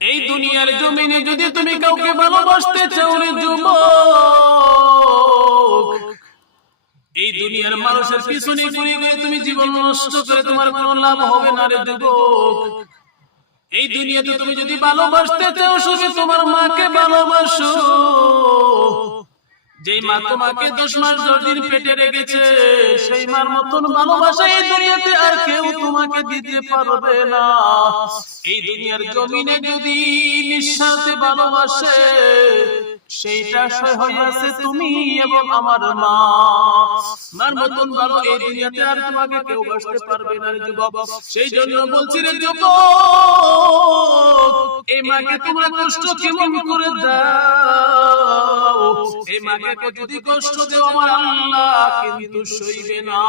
এই দুনিয়ার জমিনে যদি তুমি কাউকে ভালোবাসতে চাও রে যুবক এই দুনিয়ার মানুষের পিছনে ঘুরে গিয়ে তুমি জীবন নষ্ট করে তোমার কোনো লাভ হবে না রে যুবক। এই দুনিয়াতে তুমি যদি ভালোবাসতে চাও শুধু তোমার মাকে ভালোবাসো। যেই মা তোমাকে দশ মাস দশ পেটে রেখেছে সেই মার মতন ভালোবাসা এই দুনিয়াতে আর কেউ তোমাকে দিতে পারবে না। এই দুনিয়ার জমিনে যদি নিঃস্বার্থে ভালোবাসে সেইটা হইয়াছে তুমি এবং আমার মা। মার মতন ভালো এই দুনিয়াতে আর তোমাকে কেউ বাসতে পারবে না যুবক। সেই জন্য বলছি রে যুবক এই মাকে তোমরা কষ্ট কেমন করে দাও? মাকে যদি কষ্ট দেও আমার আল্লাহ, কিন্তু সইবে না।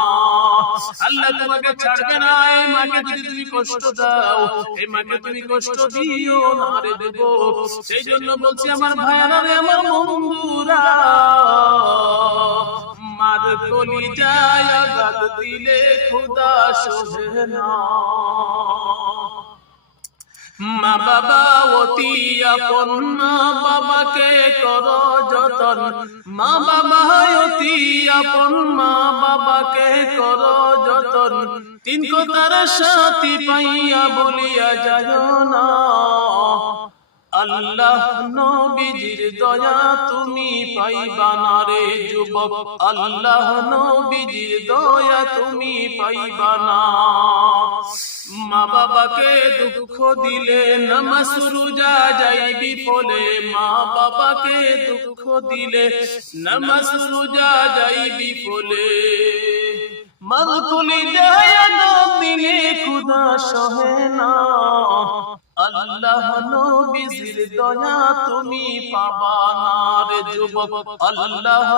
আল্লাহ তোমাকে ছাড়বে না মাকে যদি তুমি কষ্ট দাও মাকে তুমি কষ্ট দিও না রে দেব। সেই জন্য বলছি আমার ভাইয়ারা রে, আমার বন্ধুরা, মার কলি যায় দিলে খুদা সোহে না। মা বাবা আপন মা বাবাকে কর যতন। মা বাবা অতি আপন, মা বাবাকে কর যতন। তিন কথার সাথী পাইয়া বলিয়া যায় না। আল্লাহ নবীজির দয়া তুমি পাইবা না রে যুবক। আল্লাহ নবীজির দয়া তুমি পাইবা না। মা বাবাকে দুঃখ দিলে নামাজ রোজা যাইবি ফলে মা বাবাকে দুঃখ দিলে নামাজ রোজা যাইবি ফলে মাল তুলি যায় দিলে খুদা সহে না। আল্লাহ নবীজির দয়া তুমি পাবা না রে যুবক, আল্লাহ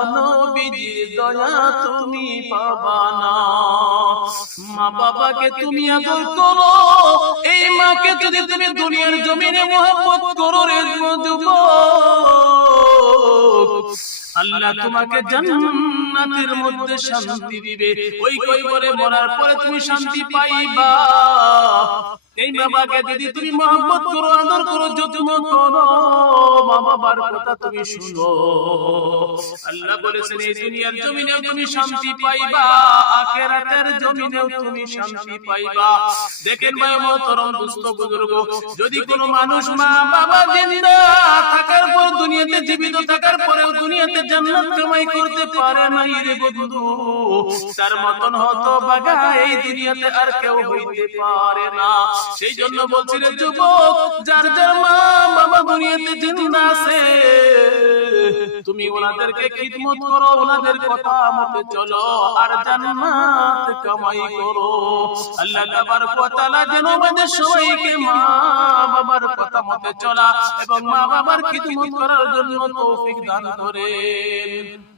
দয়া তুমি পাবা না মা বাবাকে তুমি আদর করো। এই মাকে যদি তুমি দুনিয়ার জমিনে মোহাম্মত করো রে আল্লাহ তোমাকে জান্নাতের মধ্যে শান্তি দিবে। ওই কই করে মরার পরে তুমি শান্তি পাইবা। এই বাবাকে যদি তুমি মহব্বত করো আদর করো যত্ন করো মা বাবার কথা তুমি শুনো। আল্লাহ বলেছেন এই দুনিয়ার জমিনেও তুমি শান্তি পাইবা আখেরাতের জমিনেও তুমি শান্তি পাইবা। দেখেন ভাই মহতরম দুস্থ বুজুর্গ। যদি কোনো মানুষ মা বাবা জিন্দা থাকার পর দুনিয়াতে জীবিত থাকার পরেও দুনিয়াতে জান্নাত কামাই করতে পারে না রে বন্ধু। তার মতন হতো বাগা এই দুনিয়াতে আর কেউ হইতে পারে না সেই জন্য বলছি রে যুবক যার যার মা বাবা দুনিয়াতে জিন্দা আছে তুমি ওনাদেরকে খিদমত করো ওনাদের কথা মতে চলো আর জান্নাত কামাই করো। আল্লাহ তাবারক ওয়া তাআলা যেন আমাদের সবাইকে মা বাবার কথা মতে চলা এবং মা বাবার খিদমত করার জন্য তৌফিক দান করেন।